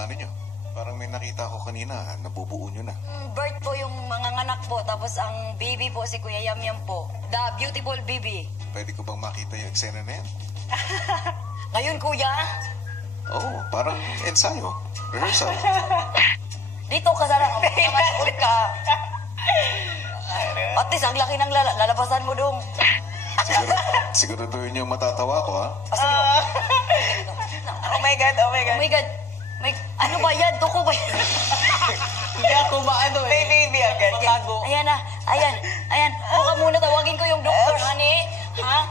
plano nyo? Parang may nakita ko kanina, nabubuo nyo na. Birth po yung mga anak po, tapos ang baby po si Kuya Yamyam po. The beautiful baby. Pwede ko bang makita yung eksena na yan? Ngayon, Kuya? Oo, parang ensayo. Rehearsal. Dito ka sana, masuot ka. At least, ang laki ng lalabasan mo dong. Siguraduhin yung matatawa ko, ha? Oh my God, oh my God. Oh my God. Ano ba yan? Duko ba yan? Hindi ako maano eh. May baby agad. Matago. Ayan na, ayan. Mukha muna, tawagin ko yung doktor, honey. Ha?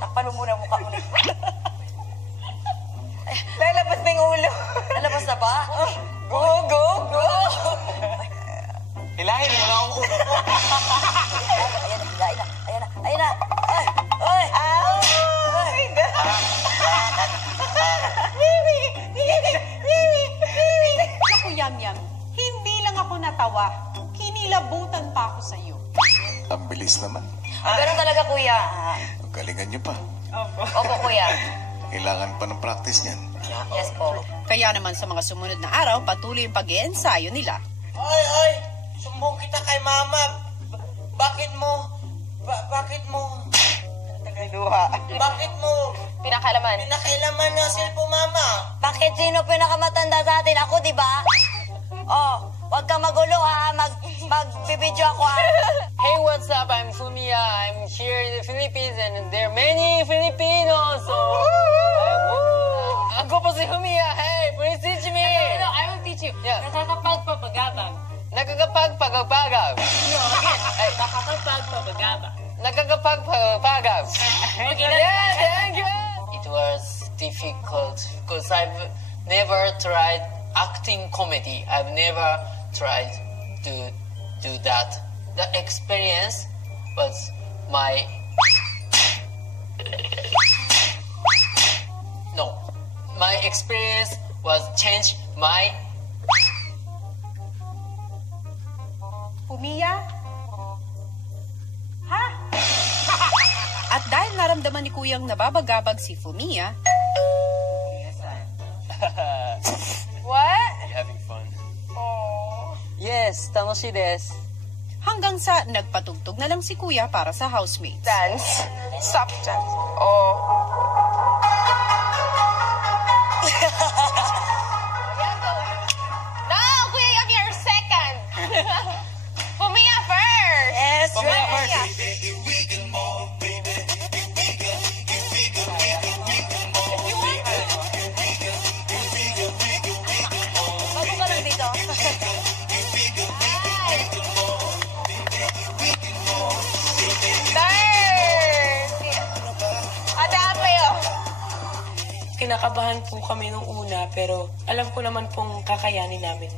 Takpan mo muna, mukha muna. Lalabas na yung ulo. Lalabas na ba? Go, go, go. Hilahin mo na ang ulo ko. Ayan na. Ay! Oh my God. Naku, Yamyam, hindi lang ako natawa. Kinilabutan pa ako sa'yo. Ang bilis naman. Ganun talaga, Kuya. Ang galingan nyo pa. Opo, Kuya. Kailangan pa ng practice niyan. Yes po. Kaya naman sa mga sumunod na araw, patuloy yung pag-iensayo nila. Ay, sumbong kita kay mama. Bakit mo? Tagaluha. Bakit mo? Pinakalaman. Pinakailaman na cellphone, mama. Bakit sino pinakamatanda sa atin? Ako, di ba? Oh, wag ka magulo, ha? Magbibidyo ako, ha? Hey, what's up? I'm Fumia. I'm here in the Philippines and there are many Filipinos. So, ako po si Fumia. Hey, please teach me. No, I will teach you. Yeah. Nakakapagpapagabag. Nakakapagpagpagaw. No, again. Nakakapagpapagabag. Nakakapagpagpagaw. Okay, Yeah, thank you. It was difficult because I've never tried acting comedy. I've never tried to do that. The experience was my... No. My experience was changed my... Pumiya? Ha? At dahil naramdaman ni Kuyang nababagabag si Fumiya, What? Having fun. Oh. Yes, 楽しいです. hanggang sa nagpatugtog na lang si Kuya para sa housemates. Dance. Stop dance. Oh. No, Kuya Yam, you're second. Pumiya first. Yes, Pumiya right. first. Bago ka lang dito. Kinakabahan po kami nung una, pero alam ko naman pong kakayanin namin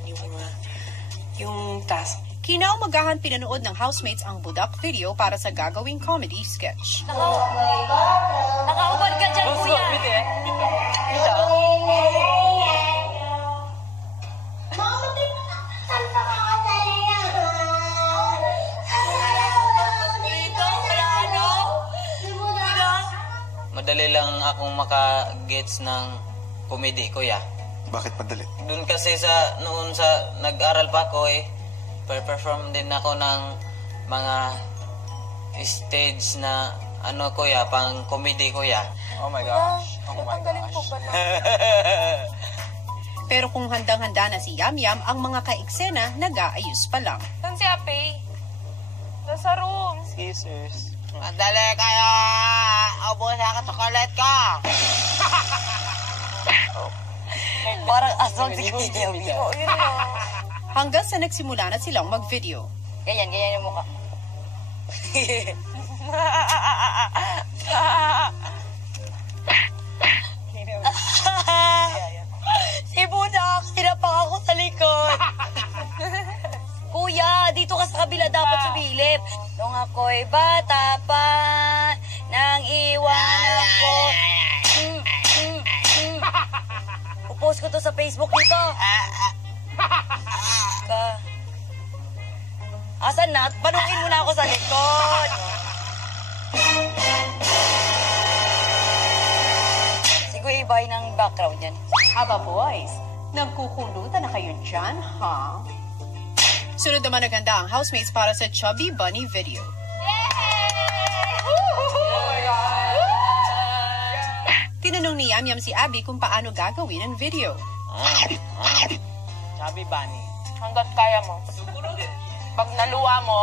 yung task. Kinaumagahan pinanood ng housemates ang budak video para sa gagawing comedy sketch. Nakaubad ka dyan, Kuya. Madali lang akong maka-gets ng comedy, kuya. Bakit madali? Doon kasi noon sa nag-aral pa ako perform din ako ng mga stage na kuya, pang comedy, kuya. Oh my gosh. Oh my gosh. Pero kung handang-handa na si Yamyam, ang mga ka-eksena nag-aayos pa lang. Saan si Ape? Nasa room. Scissors. Madali kayo! Ubus ako chocolate ko! Parang aswang si Kuya. Oh, yun lang. Hanggang sa nagsimula na silang mag-video. Ganyan yung mukha. Si Budak, sinapang ako sa likod. Kuya, dito ka sa kabila dapat sumilip. Nung ako'y bata pa, nang iwan ako. Upost ko to sa Facebook dito. Asan na? Panuin mo na ako sa likod. Sige, ibay ng background yan. Aba boys, Nagkukulutan na kayo dyan, ha? Sunod naman naghanda ang housemates para sa Chubby Bunny video. Tinanong ni Yam Yam si Abby kung paano gagawin ang video. Chubby Bunny. Hanggat kaya mo. Pag naluwa mo,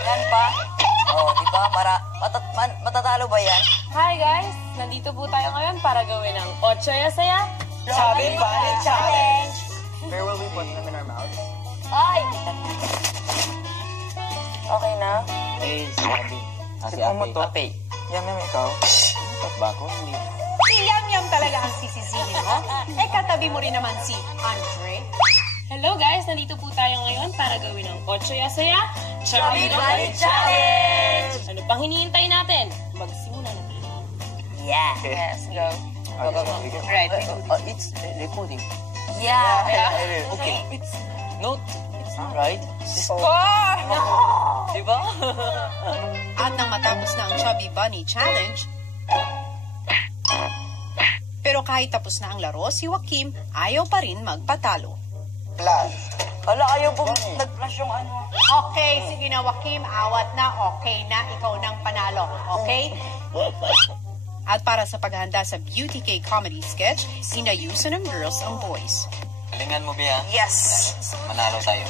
Yan pa? Oh, di ba? Matatalo ba yan? Hi guys! Nandito po tayo ngayon para gawin ang Ochoya Saya Chubby Bunny Challenge! Where will we put them in our mouths? Ay! Okay na? Eh, Chubby. Si Ape. Yam, ikaw? Ba't ba ako? Hindi. Si Yam Yam talaga ang sisisihin mo. Eh, katabi mo rin naman si Andre. Hello guys! Nandito po tayo ngayon para gawin ang Ochoya Saya Chubby Bunny Challenge! Ano pang hinihintay natin? Magsimula na tayo. Yeah! yes, go. Right. It's recording. Yeah! Okay. It's not. It's not right. Diba? At nang matapos na ang Chubby Bunny Challenge, pero kahit tapos na ang laro, si Joaquim ayaw pa rin magpatalo. Hala, ayaw po nag-flash yung ano. Okay, sige na Joaquim, awat na, okay na, ikaw nang panalo, okay? At para sa paghahanda sa Beauty K comedy sketch, inayusan ng girls ang boys. Galingan mo, Bea. Yes! Manalo tayo.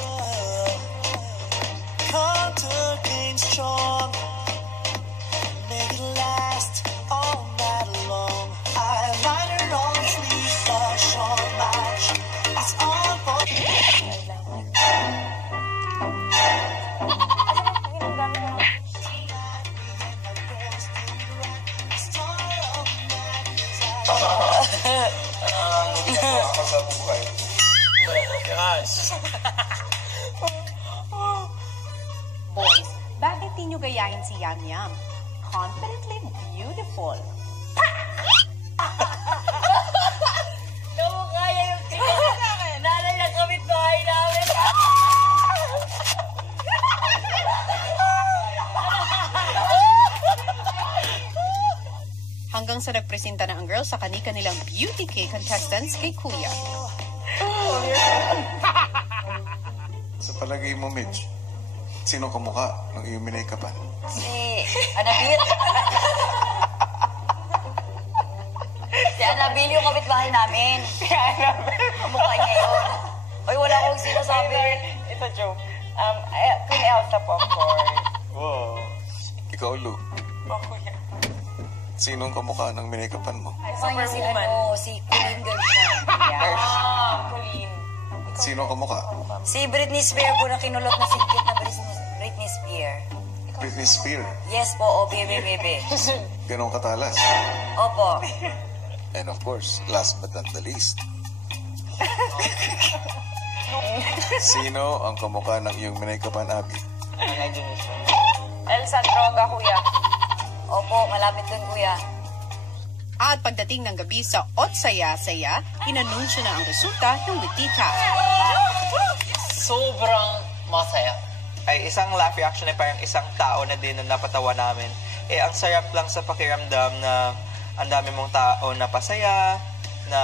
Boys, bakit di nyo gayahin si Yam Yam? Confidently beautiful. Naku, kaya yung nanay na kamit bahay namin. Hanggang sa nagpresenta na ang girls sa kanilang Beauty K contestants kay Kuya. Sa palagay mo, Mitch, sino kamukha ng iyong minay-kapan? Si Anabil. Si Anabil yung kapitbahay namin. Si Anabil. Kamukha niya yun. Ay, wala akong sinasabi. It's a joke. Queen Elsa po, of course. Wow. Ikaw, Lu. Sinong kamukha ng minay-kapan mo? Ay, si ano, si Colleen Gershon. Sino kamukha? Si Britney Spears po na kinulot na singkit na Britney Spears. Britney Spears. Yes po, o bebe. Ganong katalas. Opo. And of course, last but not the least. Sino ang kamukha ng iyong minay-kapan, Abby? Elsa Droga, kuya. Opo, malapit dun, kuya. At pagdating ng gabi sa Otsaya-saya, inanunsyo na ang resulta ng witty task. Sobrang masaya. Ay isang laugh reaction ay parang isang tao na din na napatawa namin. Eh, ang sarap lang sa pakiramdam na ang dami mong tao na pasaya, na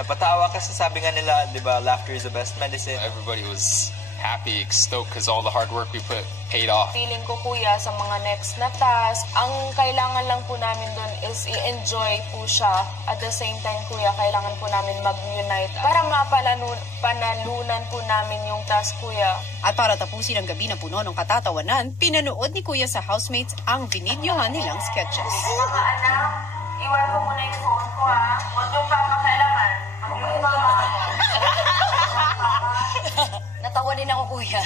napatawa kasi sabi nga nila, di ba, laughter is the best medicine. Everybody was happy, stoked because all the hard work we put paid off. Feeling ko, kuya, sa mga next na task, ang kailangan lang po namin doon is i-enjoy po siya. At the same time, kuya, kailangan po namin mag-unite para mapanalunan po namin yung task, kuya. At para tapusin ang gabi na puno ng katatawanan, pinanood ni Kuya sa housemates ang binidyohan nilang sketches. Anak, iwan ko muna yung phone ko, ha? Huwag yung papakailangan. Natawa din ako, kuya.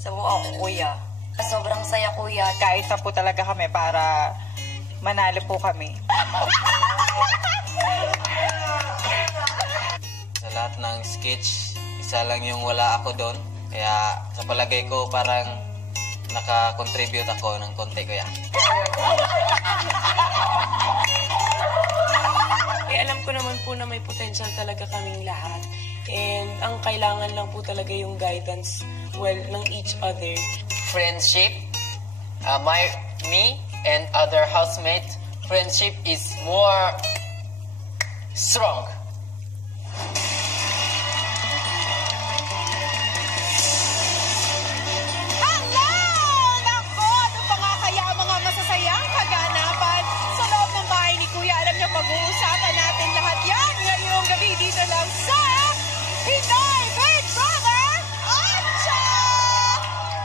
Sa mukha ko, kuya. Sobrang saya, kuya. Kahit na po talaga kami para manalo po kami. Sa lahat ng sketch, isa lang yung wala ako doon. Kaya sa palagay ko parang naka-contribute ako ng konti, kuya. Alam ko naman po na may potential talaga kaming lahat. And ang kailangan lang po talaga yung guidance, ng each other. Friendship, me and other housemates, friendship is more strong. Hello! Nako! Ano pa nga kaya ang mga masasayang kaganapan sa loob ng bahay ni Kuya? Alam niyo, pag-uusapan natin lahat yan ngayong gabi dito lang sa Pinoy Big Brother Acha!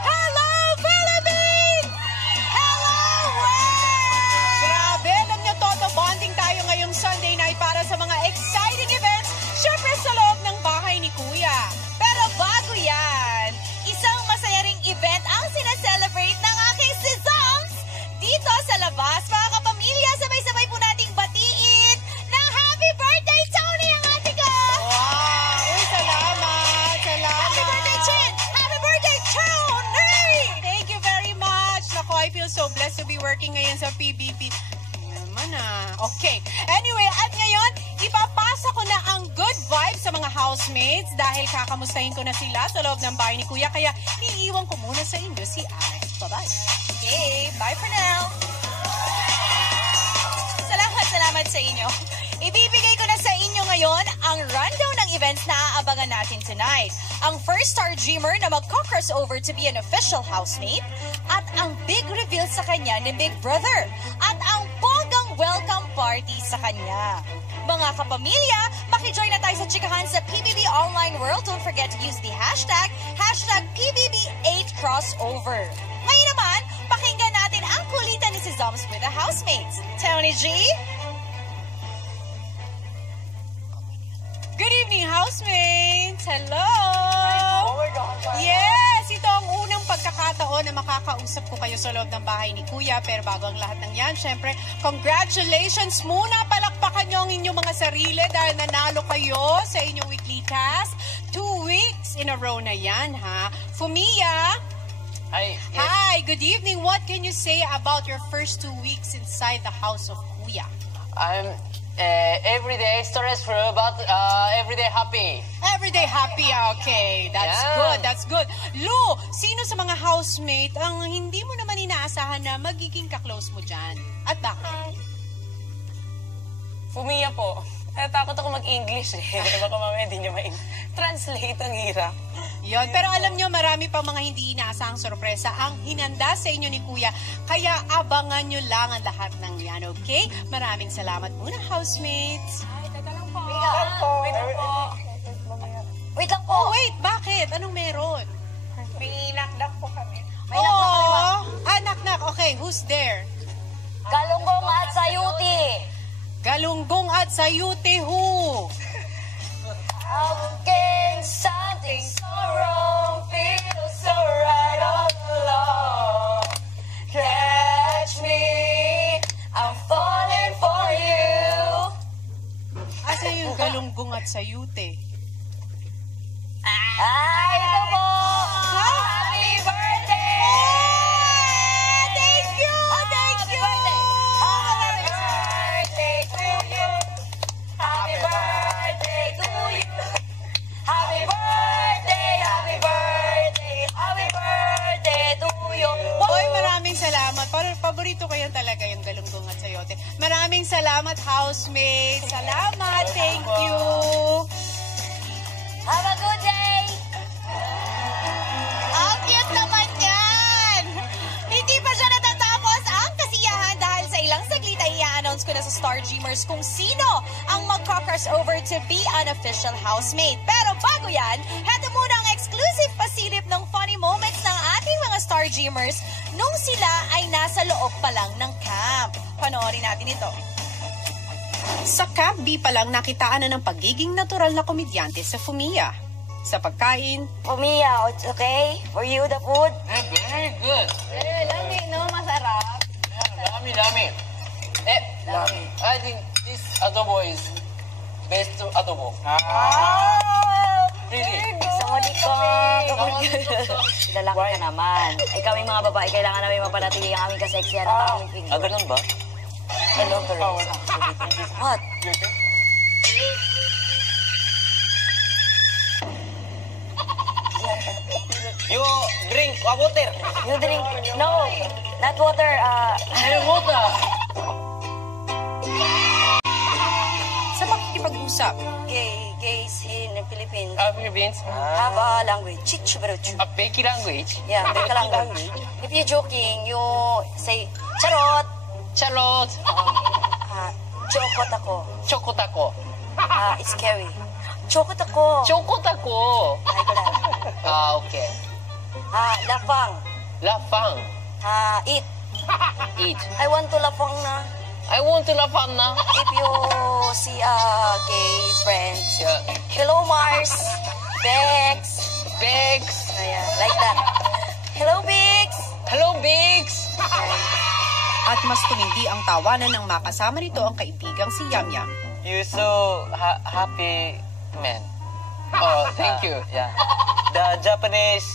Hello, Philippines! Hello, world! Grabe, alam niyo, todo bonding tayo ngayong Sunday night para sa mga exciting events, syempre sa loob ng bahay ni Kuya. Pero bago yan, isang masaya ring event ang sinaselebrate ng aking si Zoms dito sa labas. Mga kapamilya, sabay-sabay po nating batiin ng happy birthday, Tony, ang ate ko! Wow! Uy, salamat! Salamat! Happy birthday, Chin! Happy birthday, Tony! Thank you very much! Naku, I feel so blessed to be working ngayon sa PBB. Okay. Anyway, at ngayon, ipapasa ko na ang good vibes sa mga housemates dahil kakamustahin ko na sila sa loob ng bahay ni Kuya. Kaya iiwan ko muna sa inyo si Alex. Bye-bye. Okay, bye for now. Salamat sa inyo. Ibibigay ko na sa inyo ngayon ang rundown ng events na aabangan natin tonight. Ang first star dreamer na magko-crossover to be an official housemate at ang big reveal sa kanya ni Big Brother at ang bonggang welcome party sa kanya. Mga kapamilya, makijoin na tayo sa chikahan sa PBB Online World. Don't forget to use the hashtag PBB8crossover. Ngayon naman, pakinggan natin ang kulitan ni si Zoms with the housemates. Tony G? Good evening, housemates! Hello! Yes! Ito ang unang pagkakataon na makakausap ko kayo sa loob ng bahay ni Kuya. Pero bago ang lahat ng yan, syempre, congratulations muna! Palakpakan nyo ang inyong mga sarili dahil nanalo kayo sa inyong weekly task. 2 weeks in a row na yan, ha? Fumiya! Hi. Yes. Hi! Good evening! What can you say about your first 2 weeks inside the house of Kuya? I'm everyday stressful, but everyday happy. Everyday happy, okay. That's Yeah. good, that's good. Lu, sino sa mga housemate ang hindi mo naman inaasahan na magiging kaklose mo dyan? At bakit? Fumiya po. Takot ako mag-English eh. Baka mamaya hindi nyo translate, ang hirap. Yon, pero alam nyo, marami pang mga hindi inaasahang sorpresa ang hinanda sa inyo ni Kuya. Kaya abangan nyo lang ang lahat ng yan, okay? Maraming salamat muna, housemates. Ay, teka lang po. Wait lang po. Wait lang po. Oh, wait, bakit? Anong meron? May knock-knock po kami. May nakakaliwa. Knock-knock. Okay, who's there? Galunggong at sayuti. Galunggong at sayute who? Again, something so wrong, feels so right all along. Catch me, I'm falling for you. Asa yung galunggong at sayute? Ay, ito po. Happy birthday! Thank you! Thank you! Happy birthday to you. Happy birthday to you. Happy birthday, happy birthday, happy birthday to you. Hoy, maraming salamat. Paborito ko yan talaga yung galunggong at sayote. Maraming salamat, housemates. Salamat. Thank you. Have a good day. Ang cute naman yan. Hindi pa siya natatapos ang kasiyahan dahil sa ilang saglit ay i-announce ko na sa Star Dreamers kung sino ang magka-crossover to be an official housemate. Pero bago yan, heto muna ang exclusive pasilip ng funny moments ng ating mga Star Dreamers nung sila ay nasa loob pa lang ng camp. Panoorin natin ito. Sa Camp B pa lang nakitaan na ng pagiging natural na komedyante sa Fumiya. Sa pagkain, Pumiya, it's okay? For you, the food? Very good. Lami, no? Masarap. Lami, lami. I think this adobo is best adobo. Really? Sa muli ko. Lalaki ka naman. Ay kami mga babae, kailangan namin mapanatili ang aming kaseksihan at aming figure. Ganun ba? Hello, Teresa. What? You drink water. You drink? No, not water. Water. sa nakikipag-usap. Gays in the Philippines Philippines. have a language, chichubaruchu. A fake language. Yeah, fake language. If you're joking, you say, charot, Charot. chokot ako. Chokot ako. It's scary. Chokot ako. Chokot ako. Like that. Okay. Lafang. Lafang. Eat. Eat. I want to lafang na. I want to lafang na. If you see a gay friend, Yeah. hello Mars, Bex. Biggs. Ayan, like that. Hello Bex. Hello, Biggs. At mas tumindi ang tawanan ng makasama nito ang kaibigang si Yamyam. You're so happy man. Oh, thank you. Yeah. The Japanese,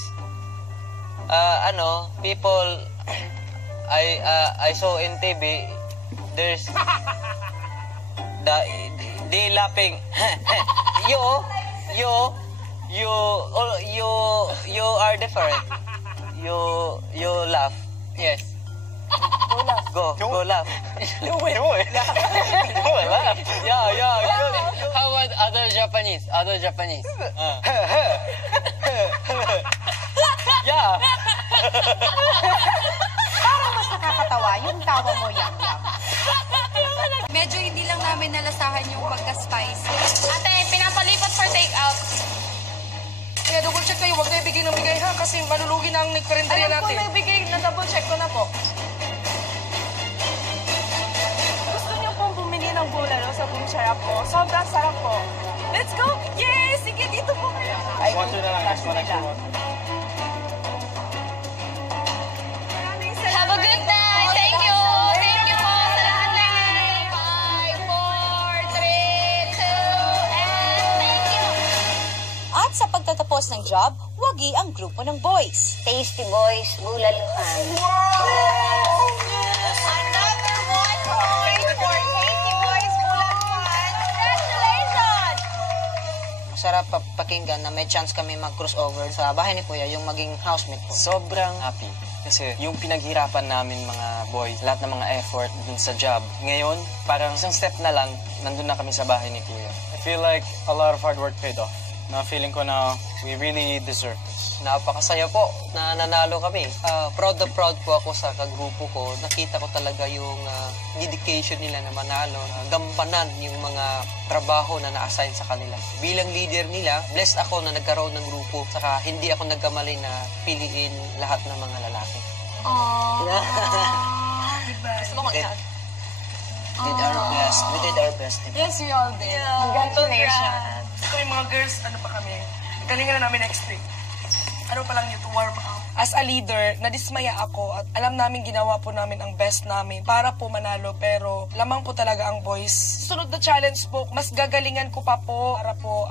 people I saw in TV, there's they laughing. You are different. You laugh. Yes. Go laugh. No way. Laugh. Yeah. How about other Japanese? Yeah. Parang mas nakakatawa yung tawa mo, Yamyam. Medyo hindi lang namin nalasahan yung pagka-spicy. Ate, pinapalipat for take-out. Kaya double check kayo, huwag na ibigay ng bigay ha, kasi malulugi na ang nagkarinderya natin. Alam ko nagbigay, na-double check ko na po. Gusto niyo pong bumili ng bulalo sa Boom Sarap po? Sobrang sarap po. Let's go! Yes! Sige, dito po kayo. Have a good night! Thank you! Thank you po sa lahat na 5, 4, 3, 2, and thank you! At sa pagtatapos ng job, wagi ang grupo ng boys. Tasty boys, bulaluhan. Another 1 point for Tasty Boys Bulaluhan. Congratulations! Masarap pakinggan na may chance kami mag-crossover sa bahay ni Kuya, yung maging housemate ko. Sobrang happy. Kasi yung pinaghirapan namin mga boys, lahat ng mga effort dun sa job. Ngayon, parang isang step na lang, nandun na kami sa bahay ni Kuya. I feel like a lot of hard work paid off. Na feeling ko na we really deserve this. Napakasaya po na nanalo kami. Proud na proud po ako sa kagrupo ko. Nakita ko talaga yung dedication nila na manalo. Gampanan yung mga trabaho na na-assign sa kanila. Bilang leader nila, blessed ako na nagkaroon ng grupo. Saka hindi ako nagkamali na piliin lahat ng mga lalaki. Gusto ko mag-hug. We did our best. Diba? Yes, we all did. Congratulations. Ito yung mga girls, ano pa kami, galingan na namin next week. Ano pa lang yun, to warm up. As a leader, nadismaya ako at alam namin ginawa po namin ang best namin para po manalo, pero lamang po talaga ang boys. Sunod na challenge po, mas gagalingan ko pa po para po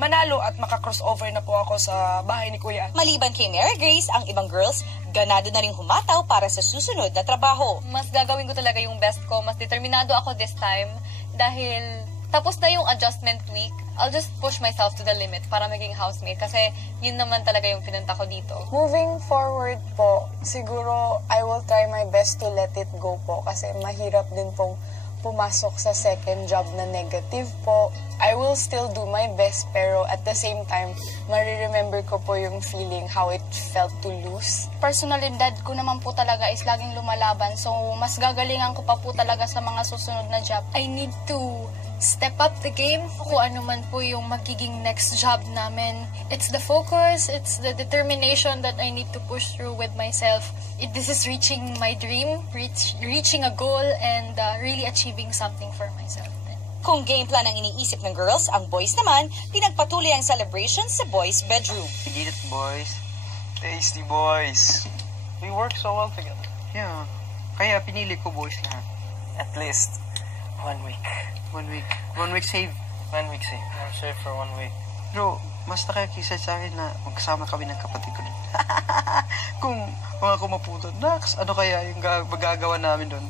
manalo at maka-crossover na po ako sa bahay ni Kuya. Maliban kay Mary Grace, ang ibang girls, ganado na rin humataw para sa susunod na trabaho. Mas gagawin ko talaga yung best ko. Mas determinado ako this time dahil tapos na yung adjustment week. I'll just push myself to the limit para maging housemate kasi yun naman talaga yung pinunta ko dito. Moving forward po, siguro I will try my best to let it go po kasi mahirap din pong pumasok sa second job na negative po. I will still do my best pero at the same time, mariremember ko po yung feeling how it felt to lose. Personalidad ko naman po talaga is laging lumalaban. So, mas gagalingan ko pa po talaga sa mga susunod na job. I need to step up the game. Kung ano man po yung magiging next job namin. It's the focus, it's the determination that I need to push through with myself. This is reaching my dream, reaching a goal, and really achieving something for myself. Kung game plan ang iniisip ng girls, ang boys naman, pinagpatuloy ang celebration sa boys' bedroom. We did it, boys. Tasty boys. We work so well together. Yeah. Kaya pinili ko boys lahat. At least 1 week. 1 week. 1 week save. 1 week save. I'm safe for 1 week. Pero, mas nakakisa sa akin na magkasama kami ng kapatid ko doon. Kung ako maputo, Nax, ano kaya yung magagawa namin doon?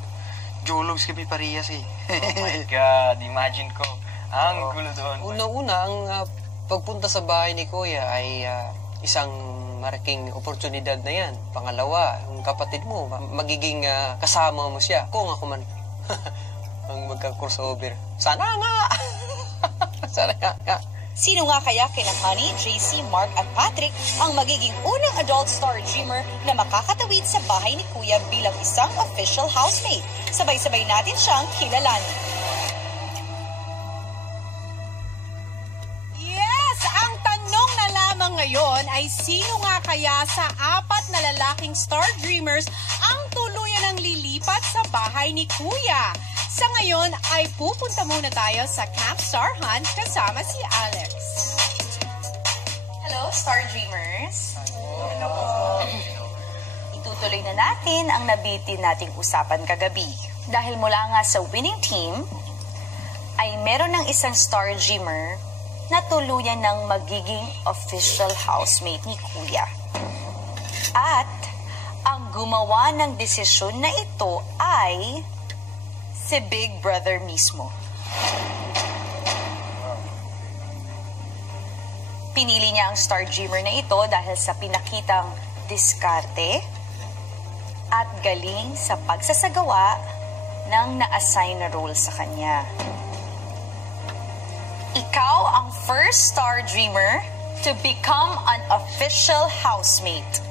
Jologs kami parehas eh. Oh my God, imagine ko. Ang gulo doon. Una-una, ang pagpunta sa bahay ni Kuya ay isang malaking oportunidad na yan. Pangalawa, yung kapatid mo, magiging kasama mo siya. Kung ako man ang magka-crossover. Sana nga! Sino nga kaya kina Honey, JC, Mark at Patrick ang magiging unang adult star dreamer na makakatawid sa bahay ni Kuya bilang isang official housemate? Sabay-sabay natin siyang kilalanin. Yes! Ang tanong na lamang ngayon ay sino nga kaya sa 4 na lalaking star dreamers ang tuluyan ng lilipat sa bahay ni Kuya? Sa ngayon ay pupunta muna tayo sa Camp Star Hunt kasama si Alex. Hello, Star Dreamers! Itutuloy na natin ang nabitin nating usapan kagabi. Dahil mula nga sa winning team, ay meron ng isang Star Dreamer na tuluyan ng magiging official housemate ni Kuya. At ang gumawa ng desisyon na ito ay si Big Brother mismo. Pinili niya ang Star Dreamer na ito dahil sa pinakitang diskarte at galing sa pagsasagawa ng na-assign na role sa kanya. Ikaw ang first Star Dreamer to become an official housemate.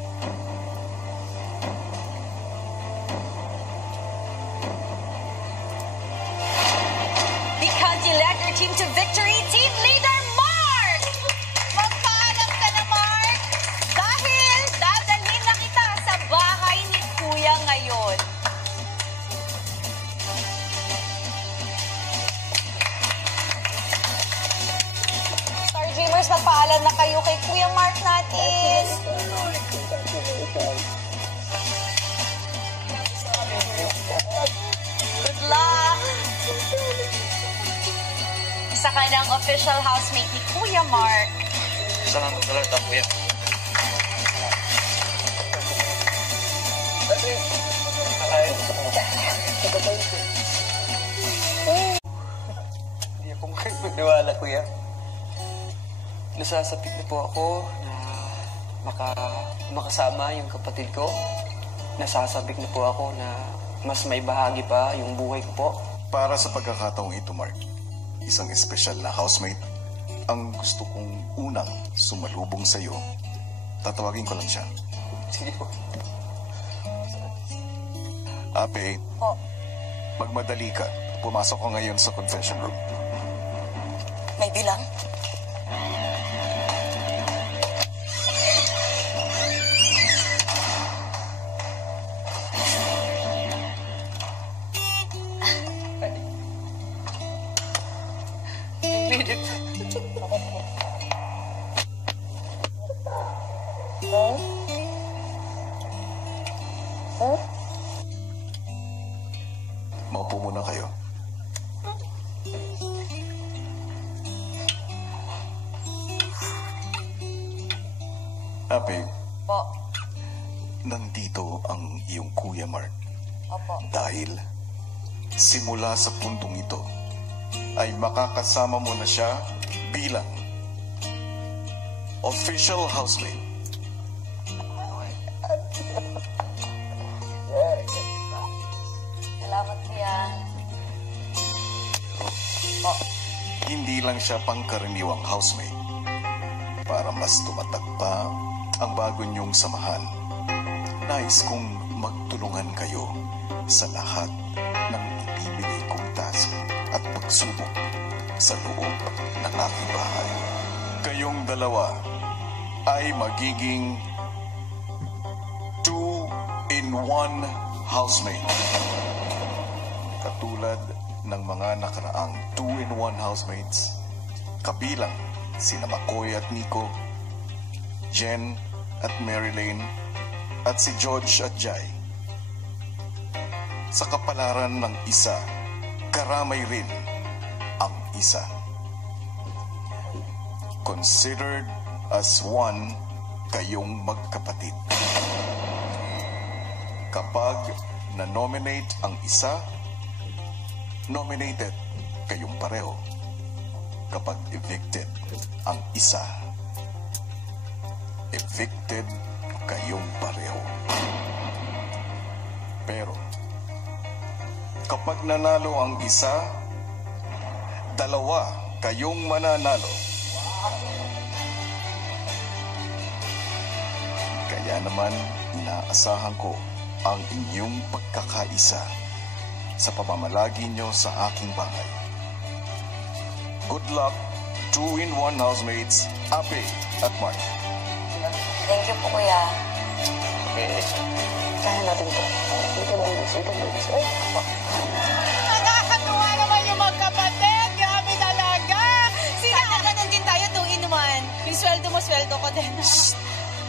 Because you led your team to victory, Team Leader Mark! Magpaalam ka na, Mark! Dahil dadalhin na kita sa bahay ni Kuya ngayon. Star Dreamers, magpaalam na kayo kay Kuya Mark natin. Good luck! Isa ka ng official housemate ni Kuya Mark. Salamat talaga, Kuya. Hindi ako makapagniwala, Kuya. Nasasapit na po ako na makasama yung kapatid ko. Nasasabik na po ako na mas may bahagi pa yung buhay ko po. Para sa pagkakataong ito, Mark, isang espesyal na housemate, ang gusto kong unang sumalubong sa iyo, tatawagin ko lang siya. Sige po. Ape, magmadali ka. Pumasok ko ngayon sa confession room. May bilang? Maupo muna kayo. Ape, nandito ang iyong Kuya Mark. Dahil simula sa puntong ito, ay makakasama mo na siya bilang official housemate. Salamat, Kuya. Hindi lang siya pangkaraniwang housemate. Para mas tumatak pa ang bago niyong samahan, nais kong magtulungan kayo sa lahat ng ibibigay kong task at pagsubok sa loob ng aking bahay. Kayong dalawa ay magiging 2-in-1 housemate. Katulad ng mga nakaraang 2-in-1 housemates, kabilang sina Makoy at Nico, Jen at Marilyn, at si George at Jai. Sa kapalaran ng isa, karamay rin ang isa. Considered as one kayong magkapatid. Kapag na-nominate ang isa, nominated kayong pareho. Kapag evicted ang isa, evicted kayong pareho. Pero, kapag nanalo ang isa, dalawa kayong mananalo. Kaya naman, inaasahan ko ang inyong pagkakaisa sa pamamalagi nyo sa aking bahay. Good luck, 2-in-1 housemates, Ape at Mark. Thank you po, kuya. Okay. Kaya natin ito. We can do this. Ay, Nakakatuwa naman yung magkapatid. Grabe talaga. Sana ganun din tayo 2-in-1. Yung sweldo mo, sweldo ko din.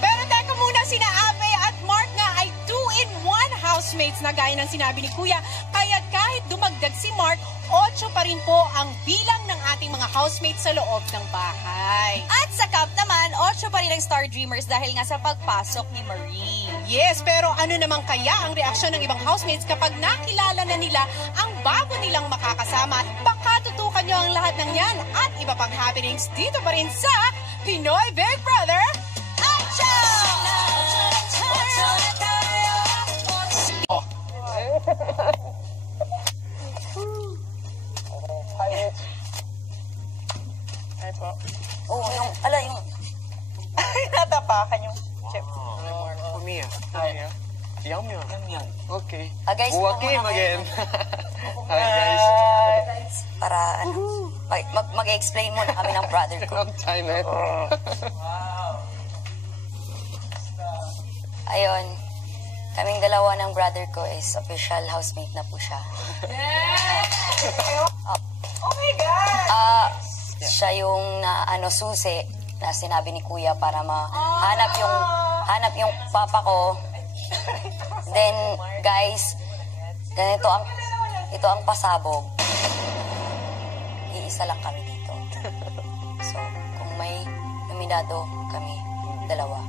Pero teka muna, sina Ape at Mark nga ay 2-in-1 housemates na gaya ng sinabi ni Kuya. Kaya kahit dumagdag si Mark, 8 pa rin po ang bilang ng ating mga housemates sa loob ng bahay. At sa camp naman, 8 pa rin ang Star Dreamers dahil nga sa pagpasok ni Marie. Yes, pero ano naman kaya ang reaksyon ng ibang housemates kapag nakilala na nila ang bago nilang makakasama? Baka tutukan nyo ang lahat ng yan at iba pang happenings dito pa rin sa Pinoy Big Brother Action! Ay po. Oo, yung, yung... Natapakan yung chips. Mia. Yum. Okay. Guys, Joaquin again. Hi, guys. Para mag-explain muna kami ng brother ko. Long time, eh. Ayun, kaming dalawa ng brother ko is official housemate na po siya. Oh my God! Siya yung susi na sinabi ni Kuya para hanap yung papa ko. Then, guys, ganito ito ang pasabog. Iisa lang kami dito. So, kung may nominado, kami dalawa.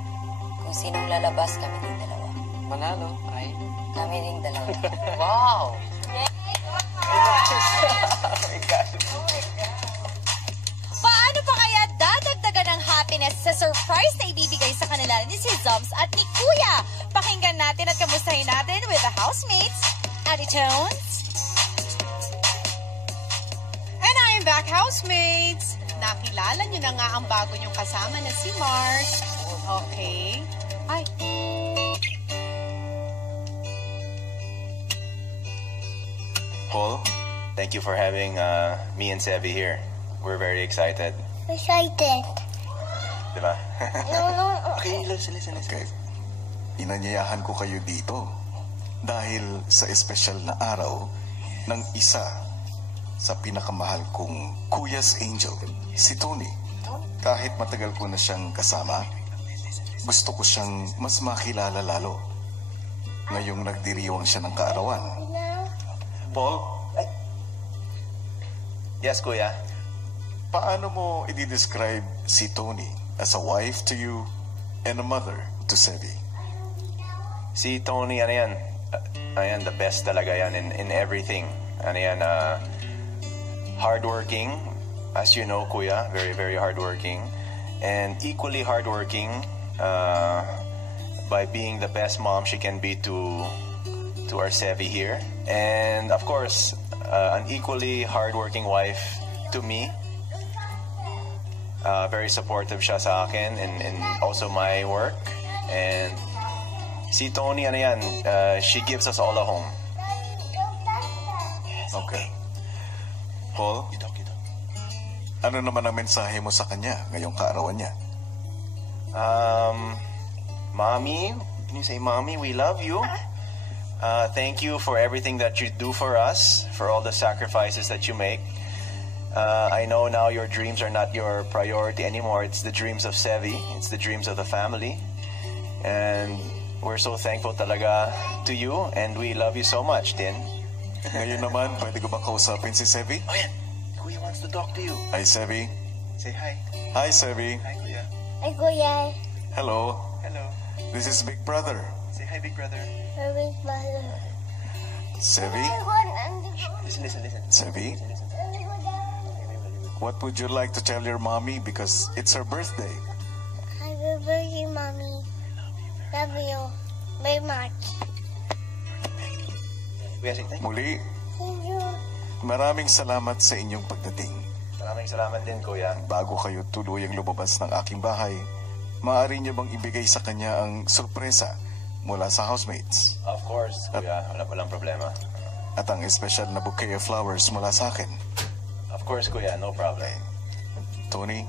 Kung sinong lalabas, kami din dalawa. Manalo ay? Kami din dalawa. Wow! Paano pa kaya dadagdagan ng happiness sa surprise na ibibigay sa kanila ni si Zums at ni Kuya? Pakinggan natin at kamustahin natin with the housemates, Addie Tones. And I'm back, housemates. Nakilala nyo na nga ang bago nyong kasama na si Mark. Okay. Ay. Paul, thank you for having me and Sevi here. We're very excited. Excited. Diba? No. Okay, listen. Okay. Inanyayahan ko kayo dito dahil sa espesyal na araw ng isa sa pinakamahal kong Kuya's Angel, si Tony. Kahit matagal ko na siyang kasama, gusto ko siyang mas makilala lalo. Ngayong nagdiriwang siya ng kaarawan. Paul? Yes, Kuya? Paano mo i-describe si Tony as a wife to you and a mother to Sevi? Si Tony, ayan, the best talaga yan in everything. Ayan, hardworking, as you know, Kuya, very, very hardworking. And equally hardworking by being the best mom she can be to our Sevi here. And of course, an equally hardworking wife to me. Very supportive siya sa akin and also my work. And si Tony, she gives us all a home. Okay. Paul, ano naman ang mensahe mo sa kanya ngayong kaarawan niya? Mommy, can you say, Mommy, we love you. Thank you for everything that you do for us, for all the sacrifices that you make. I know now your dreams are not your priority anymore. It's the dreams of Sevi. It's the dreams of the family. And we're so thankful talaga to you, and we love you so much, Din. Ngayon naman, pwede ko ba kausapin si Sevi? Oh, yeah. Kuya wants to talk to you. Hi, Sevi. Say hi. Hi, Sevi. Hi, Kuya. Hi, Kuya. Hello. Hello. This is Big Brother. Say hi, Big Brother. Hi, Big Brother. Sevi? Listen. Sevi? What would you like to tell your mommy because it's her birthday? Happy birthday, Mommy. Love you very much. Muli, Thank you. maraming salamat sa inyong pagdating. Maraming salamat din, Kuya. Bago kayo tuluyang lumabas ng aking bahay, maaari niyo bang ibigay sa kanya ang sorpresa mula sa housemates? Of course, Kuya. Walang problema. At ang espesyal na bouquet of flowers mula sa akin. Of course, Kuya. No problem. Tony,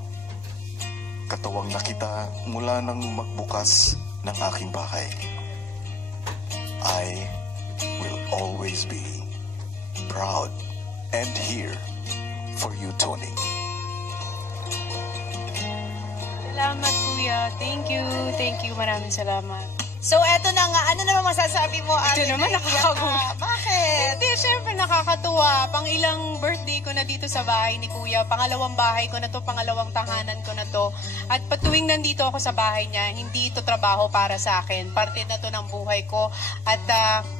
katawang na kita mula nang magbukas ng aking bahay. I will always be proud and here for you, Tony. Salamat, Kuya. Thank you. Thank you. Maraming salamat. So, eto na nga. Ano naman masasabi mo? Ito naman, nakakagulat. Bakit? Hindi, syempre nakakatuwa. Pang-ilang birthday ko na dito sa bahay ni Kuya. Pangalawang bahay ko na to, pangalawang tahanan ko na to. At patuwing nandito ako sa bahay niya, hindi ito trabaho para sa akin. Parte na to ng buhay ko. At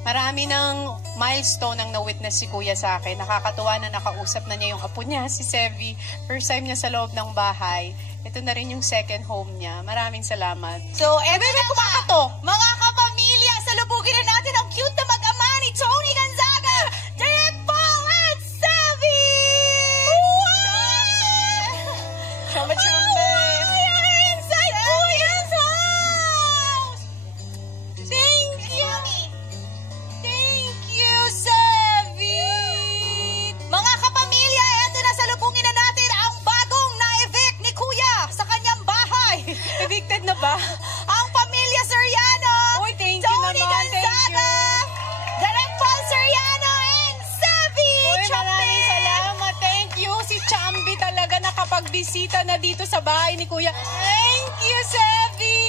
marami ng milestone ang na-witness si Kuya sa akin. Nakakatuwa na nakausap na niya yung apo niya, si Sevi. First time niya sa loob ng bahay. Ito na rin yung second home niya. Maraming salamat. So, eto na kumakato. Mga kapamilya, salubugin na natin ang cute na mag-ama ni Tony Gonzaga, Derek Paul and Sevi! Chamba-chamba! Inside Kuya's house! Thank you! Thank you, Sevi! Mga kapamilya, eto na salubugin na natin ang bagong na-evict ni Kuya sa kanyang bahay. Evicted na ba? Ang pamilya Soriano! Uy, thank you Tony naman. Thank Gonzaga! you. Derek Paul Soriano and Sevi! Uy, maraming salamat. Thank you. Si Chambi talaga nakapagbisita na dito sa bahay ni Kuya. Thank you, Sevi!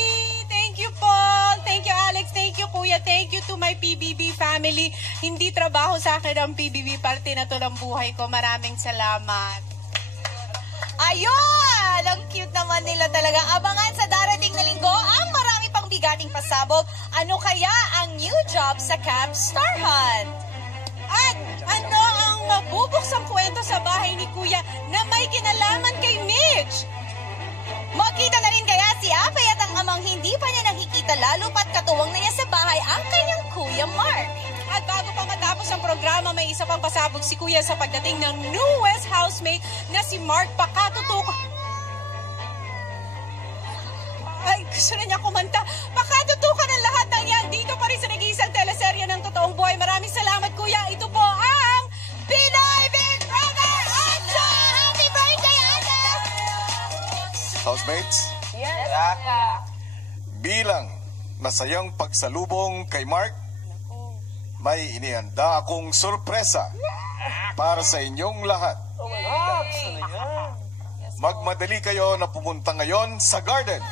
Thank you, Paul. Thank you, Alex. Thank you, Kuya. Thank you to my PBB family. Hindi trabaho sa akin ang PBB. Parte na to ng buhay ko. Maraming salamat. Ayun! Ang cute naman nila talaga. Abangan sa darating na linggo ang marami pang bigating pasabog. Ano kaya ang new job sa Camp Star Hunt? At ano ang mabubuksang kwento sa bahay ni Kuya na may kinalaman kay Mitch? Makita na rin kaya si Apay at ang amang hindi pa niya nakikita lalo pat katuwang na niya sa bahay ang kanyang Kuya Mark. At bago pa matapos ang programa, may isa pang pasabog si Kuya sa pagdating ng newest housemate na si Mark Pakatutok. Ay, gusto na niya kumanta. Pakatutukan ang lahat ng yan. Dito pa rin sa nag-iisang teleserye ng totoong buhay. Maraming salamat, Kuya. Ito po ang Pinoy Big Brother Anjo! Happy birthday, Anjo! Housemates, Yes. bilang masayang pagsalubong kay Mark, may inihanda akong sorpresa para sa inyong lahat. Oh my God. Magmadali kayo na pumunta ngayon sa garden.